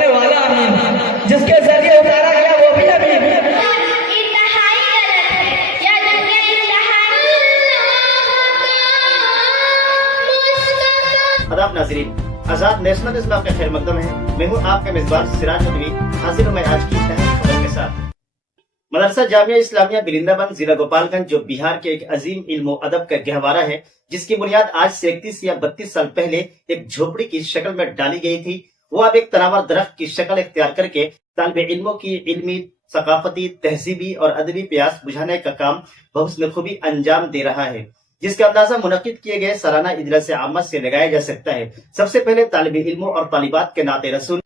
उतारने वाला अमीन, जिसके जरिए उतारा गया वो भी अमीन। आदाब नाज़रीन, आजाद नेशनल इस्लाम का खैर मकदम है। मैं हूँ आपका मेजबान सिराज नदवी, हाजिर हूँ मैं आज की अहम खबर के साथ। मदरसा जामिया इस्लामिया बिरिंदाबंद जिला गोपालगंज जो बिहार के एक अजीम इल्म अदब का गहवारा है, जिसकी बुनियाद आज से 31 या 32 साल पहले एक झोपड़ी की शक्ल में डाली गई थी, वो अब एक तनावर दरख्त की शक्ल इख्तियार करके तालिबे इल्मों की इल्मी, सकाफती, तहजीबी और अदबी प्यास बुझाने का काम बहुस्न खूबी अंजाम दे रहा है, जिसका अंदाजा मुनक्किद किए गए सालाना इजलास आमद से लगाया जा सकता है। सबसे पहले तालिबे इल्मों और तालिबात के नाते रसूल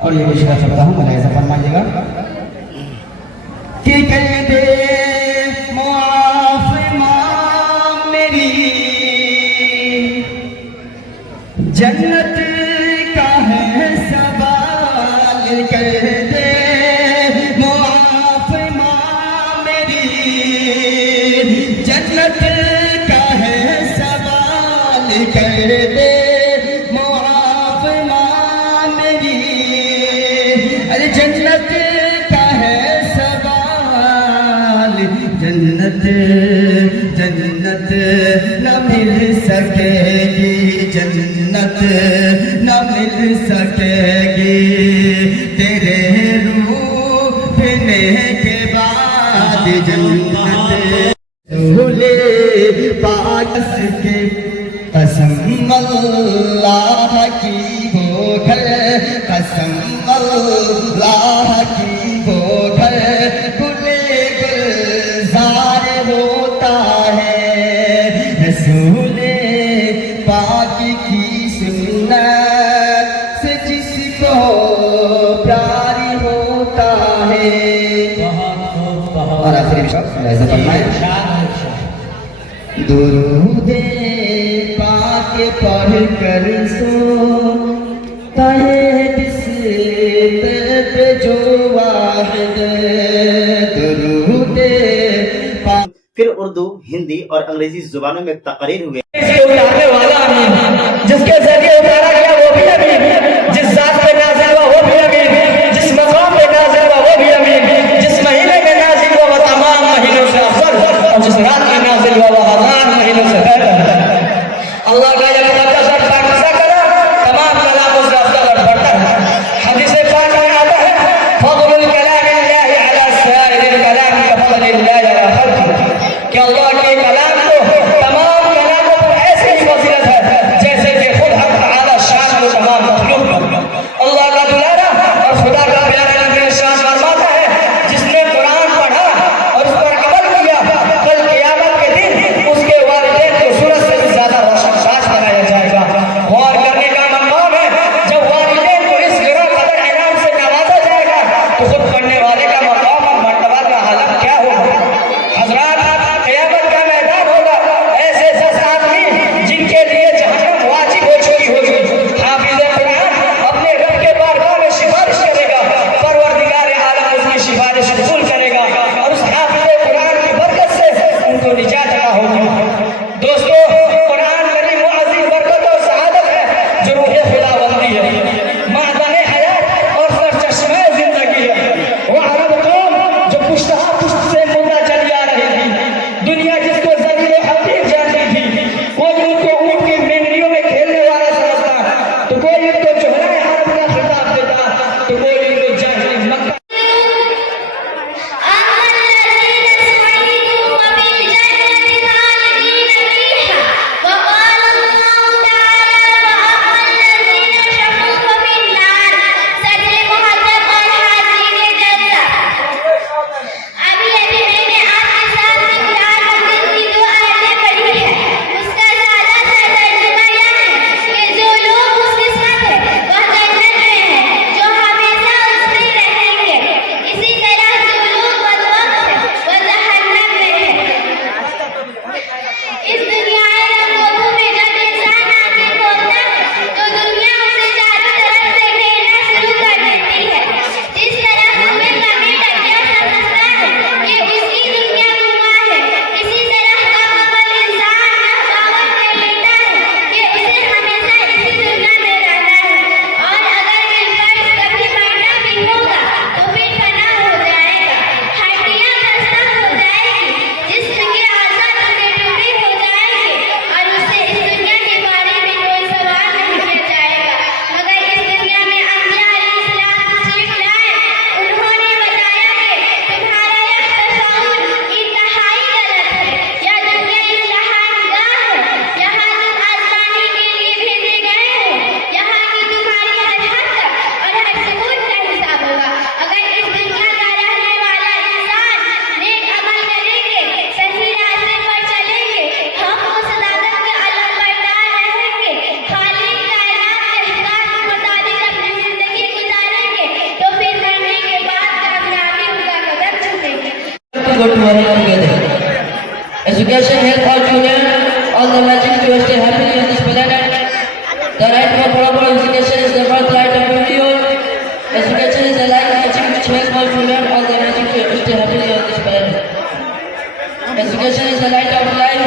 और ये शेर सकता हूँ, मुलाहिजा फरमाइएगा कि कर दे मुआफ़ माँ मेरी, जन्नत का है सवाल, कर दे मुआफ़ माँ मेरी, जन्नत का है सवाल, कर दे जन्नत का है सवाल, जन्नत जन्नत न मिल सकेगी, जन्नत न मिल सकेगी तेरे रूठने के बाद, जन्नत भूले पास के कसम अल्लाह की वो घर, कसम अल्लाह की वो घर गुले गुलजार होता है, रसूले पाक की सुन्नत से जिसको प्यार होता है। और आखिरी दुरूदे पाक पढ़ कर सो जो वाहिद दुरूदे। फिर उर्दू, हिंदी और अंग्रेजी जुबानों में तकरीर हुए। उतारने वाला अमीन, जिसके जरिए उतारा गया वो भी अमीन, जिस जात पे नाज़िल हुआ वो भी अमीन, जिस मकाम पे नाज़िल हुआ वो भी अमीन, जिस महीने में नाज़िल हुआ वो तमाम महीनों से अफजल, और जिस रात में नाज़िल हुआ वो हज़ार महीनों से बेहतर है। अल्लाह का ये मुक़द्दस और पाकीज़ा कलाम तमाम कलामों से अफजल और बढ़कर है। हदीस पाक में आता है, फज़लुल कलामिल्लाहि अला साइरिल कलाम कफ़ज़लिल्लाहि अला खल्क़िही, कि अल्लाह के कलाम को तमाम कलामों पर ऐसी फजीलत है जैसे कि खुद हक़ तआला शान होती है, मादाने हयात और सरचश्मे जिंदगी है। वो अरब कौम जो पुश्तहा पुश्त से मुर्दा चली आ रही थी, दुनिया जिसको ज़लील हकीर जानती थी, कोई उनको ऊँट की मेंढलियों में खेलने वाला समझता, तो कोई उनको चौराहे अरब का खिताब देता, तो कोई उनको जाहिल मक्का go to work together. Education helps all children, all the magic to stay happily on this planet. The right for proper education is the birthright of everyone. Education is a life magic which helps all children, all the magic to stay happily on this planet. Education is the light of life.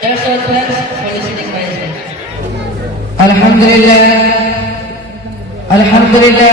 That's all, thanks for listening my speech. Alhamdulillah, Alhamdulillah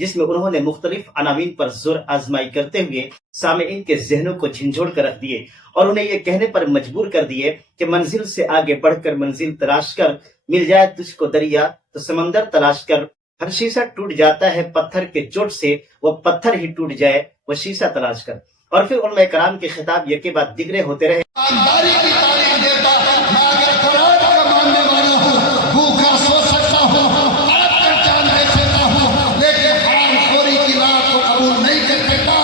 जिसमें उन्होंने मुख्तलिफ अनावीन पर जोर आजमाई करते हुए सामेईन के जहनों को झिंझोड़ कर रख दिए और उन्हें ये कहने पर मजबूर कर दिए कि मंजिल से आगे बढ़कर मंजिल तलाश कर, मिल जाए तुझको दरिया तो समंदर तलाश कर, हर शीशा टूट जाता है पत्थर के चोट से, वो पत्थर ही टूट जाए वो शीशा तलाश कर। और फिर उलमा कराम के खिताब ये के बाद दिगरे होते रहे। ईमानदारी की तालीम देता, मैं अगर कुरान का मानने वाला हूँ, भूखा सो सकता हूँ, तड़प कर जान दे सकता हूँ, लेकिन हरामखोरी की राह को कबूल नहीं कर सकता।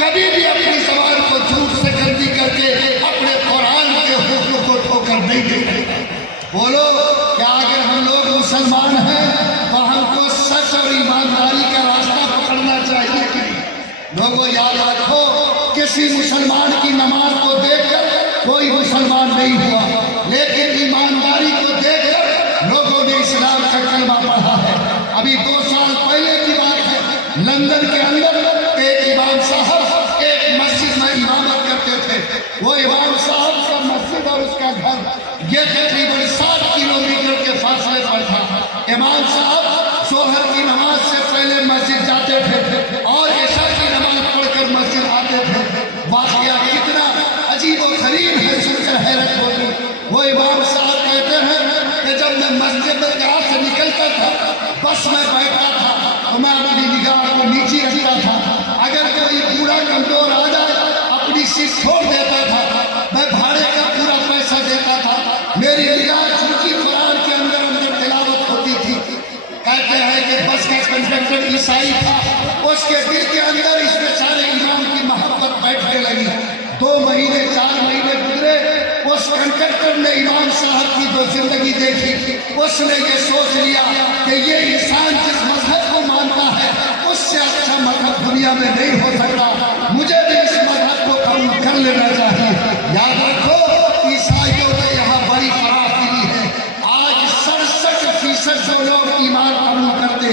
कभी भी अपनी ज़बान को झूठ से गंदी करके अपने कुरान के हुक्म को ठोकर नहीं दे सकता। बोलो क्या अगर हम लोग मुसलमान हैं तो हमको सच और ईमानदारी का रास्ता पकड़ना चाहिए कि नहीं? लोगों याद रखो, किसी मुसलमान की नमाज को देखकर कोई मुसलमान नहीं हुआ, लेकिन ईमानदारी को देखकर लोगों ने इस्लाम का कलमा पढ़ा है। अभी 2 साल पहले की बात है, लंदन के अंदर एक इमाम साहब एक मस्जिद में इमामत करते थे। वो इमाम साहब का मस्जिद और उसका घर ये तकरीबन 7 किलोमीटर के फासले पर था। इमाम साहब जोहर की नमाज से पहले मस्जिद जाते थे और इशा की नमाज पढ़कर मस्जिद आते थे। वाक़या कितना अजीब और गरीब है, सुनकर हैरत होगी। वो इमाम साहब कहते हैं कि जब मैं मस्जिद में यहाँ से निकलता था, बस में बैठता था तो मैं अपनी निगाह को नीचे रखता था। अगर कोई पूरा कमजोर आ जाए अपनी सीट छोड़ देता था, मैं भाड़े का पूरा पैसा देता था। मेरी निगाह चूंकि कुरान के अंदर अंदर तिलावत होती थी। कहते हैं कि बस का कंडक्टर ईसाई था, उसके दिल के अंदर इस बेचारे इमाम की मोहब्बत बैठने लगी। 2 महीने 4 महीने गुजरे, उस कंडक्टर ने इमाम साहब की जो जिंदगी देखी, उसने ये सोच लिया कि ये इंसान जिस मजहब को मानता है उससे अच्छा मजहब दुनिया में नहीं हो सकता, मुझे भी इस मजहब को कबूल कर लेना चाहिए। याद रखो, ईसाइयों ने यहाँ बड़ी फराखी है। आज 67% जो लोग ईमान कबूल करते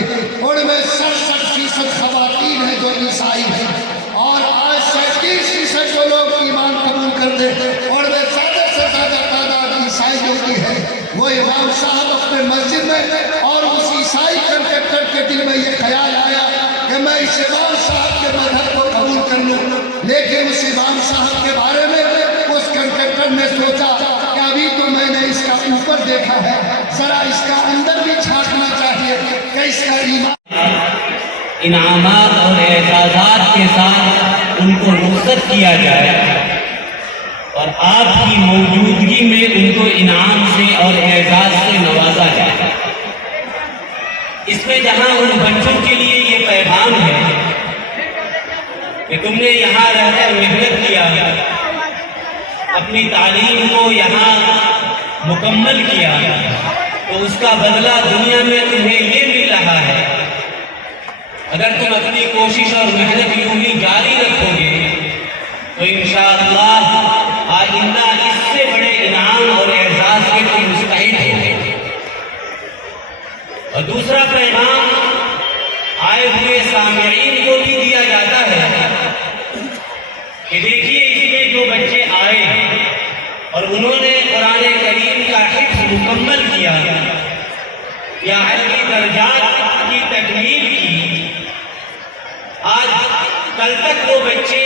उनमें 67% खवातीन है जो ईसाई है, और आज 37% जो लोग ईमान कबूल करते उनमें ज़्यादा से ज़्यादा तादाद ईसाइयों की है। वो इमाम साहब अपने मस्जिद में और उस ईसाई कंडक्टर के दिल में ये ख्याल आया कि मैं इस इमाम साहब के मजहब को कबूल कर लूँ, लेकिन उस इमाम साहब के बारे में उस कंडक्टर ने सोचा कि अभी तो मैंने इसका ऊपर देखा है, जरा इसका अंदर भी झांकना चाहिए कि इसका ईमान। इनामात और एजाज़ात के साथ उनको रुख़्सत किया जाए और आपकी मौजूदगी में उनको इनाम से और एजाज़ से नवाजा जाए। इसमें जहां उन बच्चों के लिए ये पैगाम है कि तुमने यहाँ रहकर मेहनत किया, अपनी तालीम को यहाँ मुकम्मल किया, तो उसका बदला दुनिया में तुम्हें ये मिल रहा है। अगर तुम अपनी कोशिश और मेहनत यूं ही जारी रखोगे तो इंशाअल्लाह आइंदा इससे बड़े इनाम और एजाज़ के तुम मुस्तहिक़ होगे। और दूसरा पैगाम आए हुए सामईन को भी दिया जाता है कि देखिए, इसमें जो बच्चे आए और उन्होंने कुरान करीम का हिफ्ज़ मुकम्मल किया या अहली दर्जात की तकमील की, आज कल तक वो बच्चे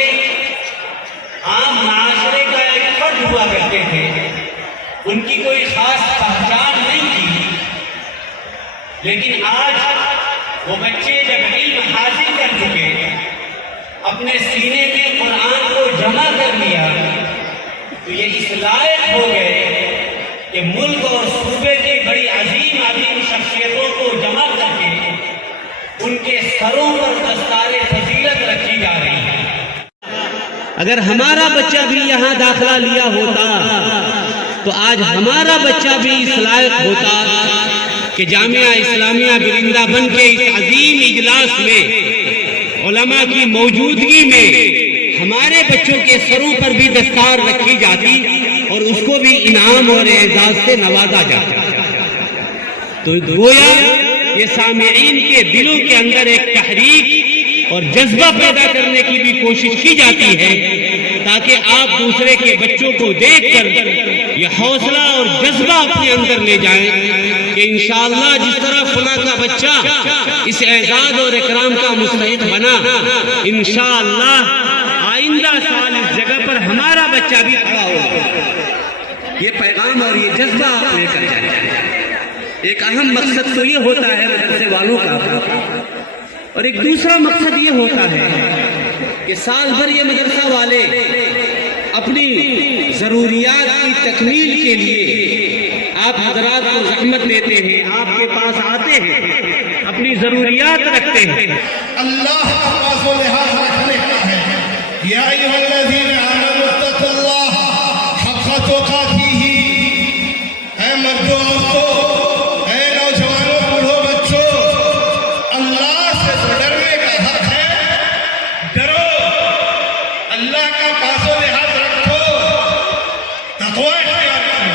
आम माशरे का एक फर्द हुआ करते थे, उनकी कोई खास पहचान नहीं थी, लेकिन आज वो बच्चे जब इल्म हासिल कर चुके, अपने सीने में कुरान को जमा कर लिया, तो ये इस लायक हो गए कि मुल्क और सूबे की बड़ी अजीम अजीम शख्सियतों को जमा करके उनके सरों पर दस्तारे फजीलत रखी जा रही है। अगर हमारा बच्चा भी यहाँ दाखिला लिया होता तो आज हमारा बच्चा भी इस लायक होता कि जामिया इस्लामिया बिरिंदाबन के इस अजीम इजलास में उलमा की मौजूदगी में हमारे बच्चों के सरों पर भी दस्तार रखी जाती और उसको भी इनाम और एजाज से नवाजा जाता है। तो गोया ये सामेईन के दिलों के अंदर एक तहरीक और जज्बा पैदा करने की भी कोशिश की जाती है, ताकि आप दूसरे के बच्चों को देखकर ये हौसला और जज्बा अपने अंदर ले जाएं कि इंशाअल्लाह जिस तरह फला का बच्चा इस एजाज और इकराम का मुस्तहिक बना, इंशाअल्लाह आइंदा साल इस जगह पर हमारा बच्चा भी खड़ा होगा। ये पैगाम और ये जज्बा आप लेकर जाए। एक अहम मकसद तो ये होता है मदरसे वालों का, और एक दूसरा मकसद ये होता है कि साल भर ये मदरसा वाले अपनी ज़रूरियात की तकमील के लिए आप हजरात को ज़हमत देते हैं, आपके पास आते हैं, अपनी ज़रूरियात रखते हैं। अल्लाह का पास लिहाज रखने का है। या अय्युहल्लज़ीना आमनू तक़ुल्लाह हक़्क़ तुक़ातिही। ऐ मर्दों औरतों, ऐ नौजवानों, बूढ़ों, बच्चों, अल्लाह से डरने का हक है। डरो, अल्लाह का पास लिहाज रखो, तक़वा इख्तियार करो।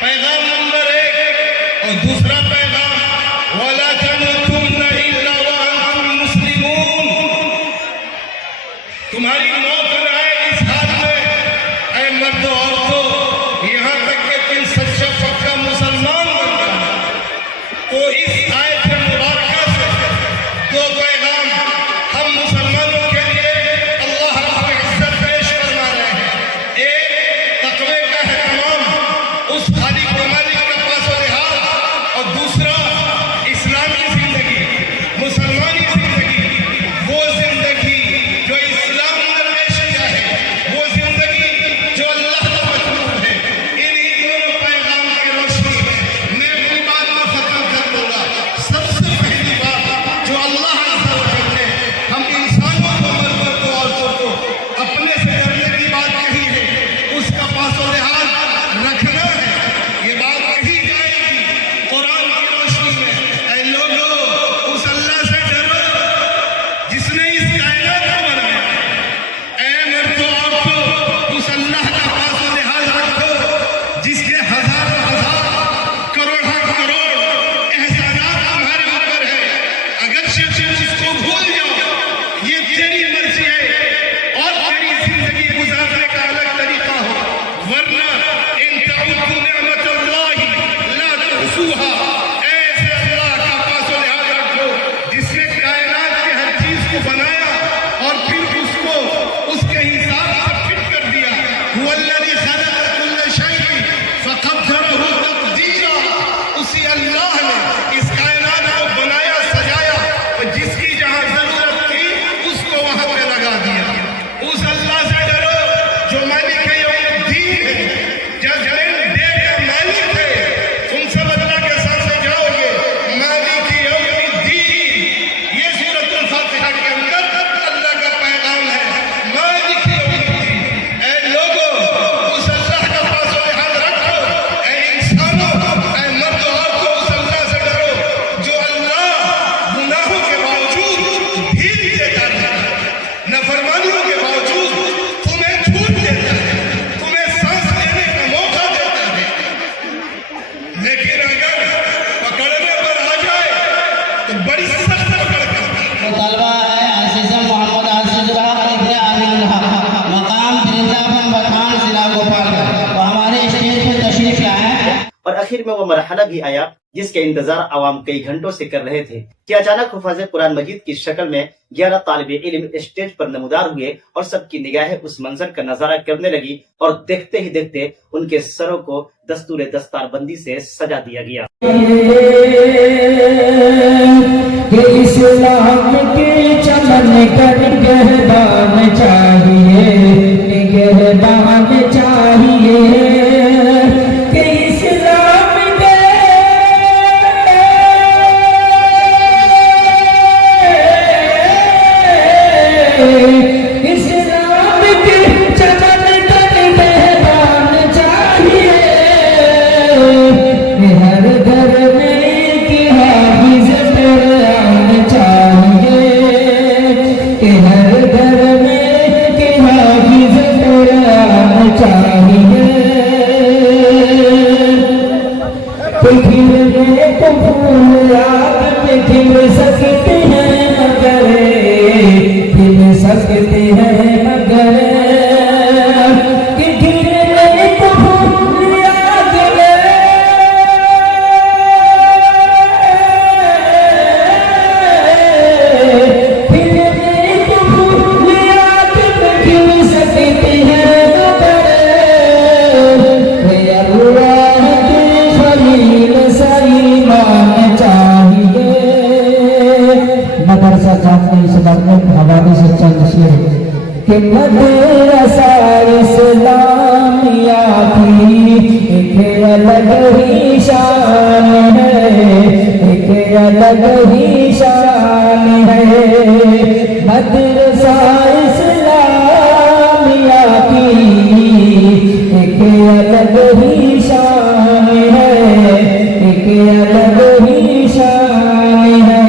पैगाम नंबर 1। और दूसरा पैगाम, वला तमूतुन्ना इल्ला व अंतुम मुस्लिमून। तुम्हारी मौत न आए इस हाल में, ऐ मर्दों औरतों, यहाँ तक कि तुम सच्चा पक्का मुसलमान बन जाओ। तो इस आयत मुबारका से दो पैगाम हम मुसलमानों के लिए अल्लाह रब्बुल इज्जत पेश फरमा रहे हैं। एक, तक़वे का एहतमाम, उस खालिक व मालिक का पास लिहाज, और दूसरा इस्लामी जिंदगी, मुसलमानी जिंदगी, वो जिंदगी जो इस्लाम ने पेश किया है, वो जिंदगी जो अल्लाह का मतलूब है। इन्हीं दोनों पैगाम की रोशनी में मैं अपनी बात को खत्म कर दूंगा। सबसे पहली बात जो अल्लाह अज़्ज़ा व जल ने हम इंसानों को, मर्दों को, औरतों को अपने से डरने की बात कही है, उसका पास लिहाज रखना है। ये बात कही जाएगी कुरान की रोशनी में। ऐ लोगों, उस अल्लाह से डरो जिसने इस कायनात को बनाया। ऐ मर्दों औरतों, उस अल्लाह का पास लिहाज रखो जिसके हजारों हजार करोड़ों करोड़ एहसानात तुम्हारे ऊपर है। अगर तुम उसको भूल जाओ, ये तेरी मर्जी है और तेरी जिंदगी गुजारने का अलग तरीका हो, वरना इन तउद्दू निअमतुल्लाहि ला तुहसूहा। ऐसे अल्लाह का पास लिहाज रखो जिसने कायनात के हर चीज को बनाया और फिर उसको उसके हिसाब से फिट कर दिया। हुवल्लज़ी खलक़ कुल्ल शैइन फ़क़द्दरहु तक़दीरा। उसी अल्लाह ने इस कायनात को बनाया, सजाया, और जिसकी जहां जरूरत थी उसको वहां पे लगा दिया। उस अल्लाह से डरो जो मालिक यौमुद्दीन है, जजमेंट डे का मालिक है। तुम सब अल्लाह के साथ जाओगे, मालिक यौमुद्दीन। ये सूरत फातिहा के अंदर अल्लाह का पैगाम है, मालिक यौमुद्दीन। ऐ लोगों, उस अल्लाह का पास लिहाज रखो। ऐ इंसानों, ऐ मर्दों औरतों, उस अल्लाह से डरो जो अल्लाह गुनाहों के बावजूद ढील देता है, नाफरमानियों के बावजूद तुम्हें छूट देता है, तुम्हें सांस लेने का मौका देता है। लेकिन अगर पकड़ने पर आ जाए तो बड़ी सख्त पकड़ करता है। तलबा है अजीज़ मोहम्मद आसिफ इब्न आमिन मकाम वृंदावन बथान जिला गोपालगंज, और हमारे स्टेज पर तशरीफ लाए हैं। और आखिर में वो मरहला भी आया जिसके इंतजार आवाम कई घंटों से कर रहे थे कि अचानक हुफ़ाज़े कुरान मजीद की शक्ल में 11 तालिबे इल्म स्टेज पर नमूदार हुए और सबकी निगाहें उस मंजर का नजारा करने लगी, और देखते ही देखते उनके सरों को दस्तूर दस्तारबंदी से सजा दिया गया। कि इस्लाम के चमन कर निगहबान चाहिए, निगहबान चाहिए। कि इस्लाम के चमन कर निगहबान चाहिए। हर घर में कि हाफिज़ कुरान चाहिए, कि हर घर में खिलने को फूल आग में खिल सकते हैं मगर खिल सकते हैं मगर कि खिलने को फूल आग में खिलने को फूल आग में खिल सकते हैं मगर वे अल्लाह के खलील सही मान चाहिए। मदरसा जाने इस बात में हवाले से चंद शेर कि मदरसा इस्लामिया की एक अलग ही शान है, एक अलग ही शान है। मदरसा इस्लामिया की एक अलग ही शान है, एक अलग ही शान है।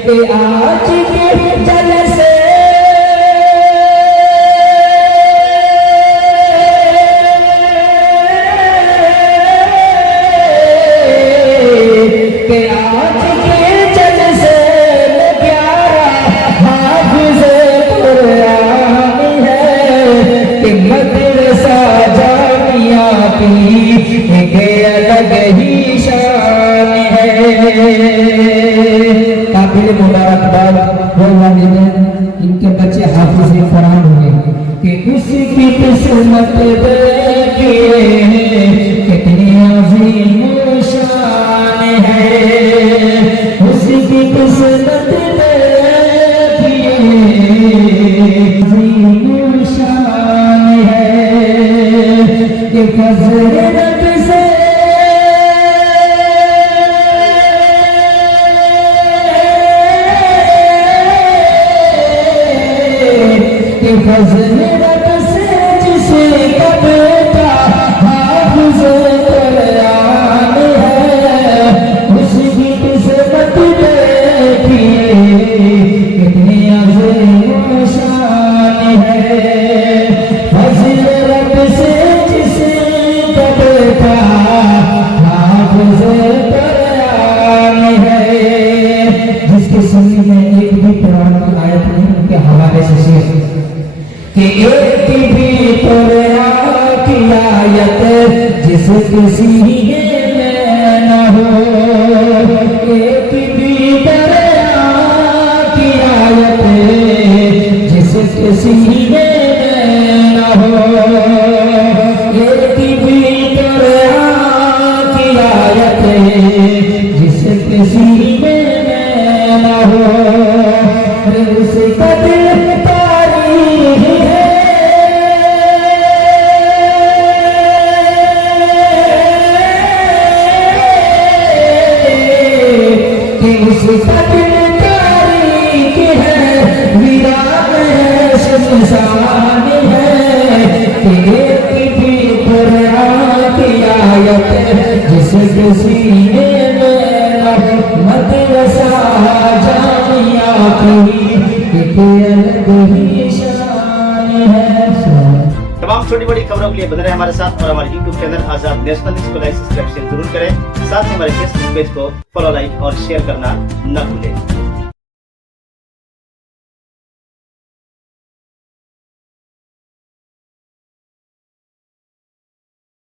कि आज के जलसे के आज के जलसे में 11 हाफिज़ कुरान है कि मदरसा जामिया की एक अलग ही शान है। काबिल मुबारकबाद वो वालिदैन इनके बच्चे हाफिज़ कुरान होंगे कि उसकी किस्मत देखिए कितनी अज़ीम शान है, उसकी किस्मत देखिए अज़ीम शान है कि फज़ीलत से कि फज़ीलत से जिसका बेटा हाफिज़ कुरान है, उसकी किस्मत देखिए कितनी अज़ीम शान है। फज़ीलत से जिसका बेटा हाफिज़ कुरान है, जिसके सुनने में एक भी कुरान की आयत नहीं, उनके हवाले से शेर कि एक भी कुरान की आयत जिस किसी में न हो, एक भी कुरान की आयत जिस किसी में न हो, एक भी कुरान की आयत जिस किसी में न हो, उसका दिल तारीख है कि उसका दिल तारीख है, वीरान है, सुनसान है कि एक भी कुरान की आयत जिस किसी में न हो, मदरसा जामिया की एक अलग ही शान है। तमाम छोटी बड़ी खबरों के लिए बने रहे हमारे साथ और हमारे YouTube चैनल आजाद नेशनल न्यूज़ को लाइक सब्सक्राइब जरूर करें। साथ ही हमारे फेसबुक पेज को फॉलो, लाइक और शेयर करना न भूलें।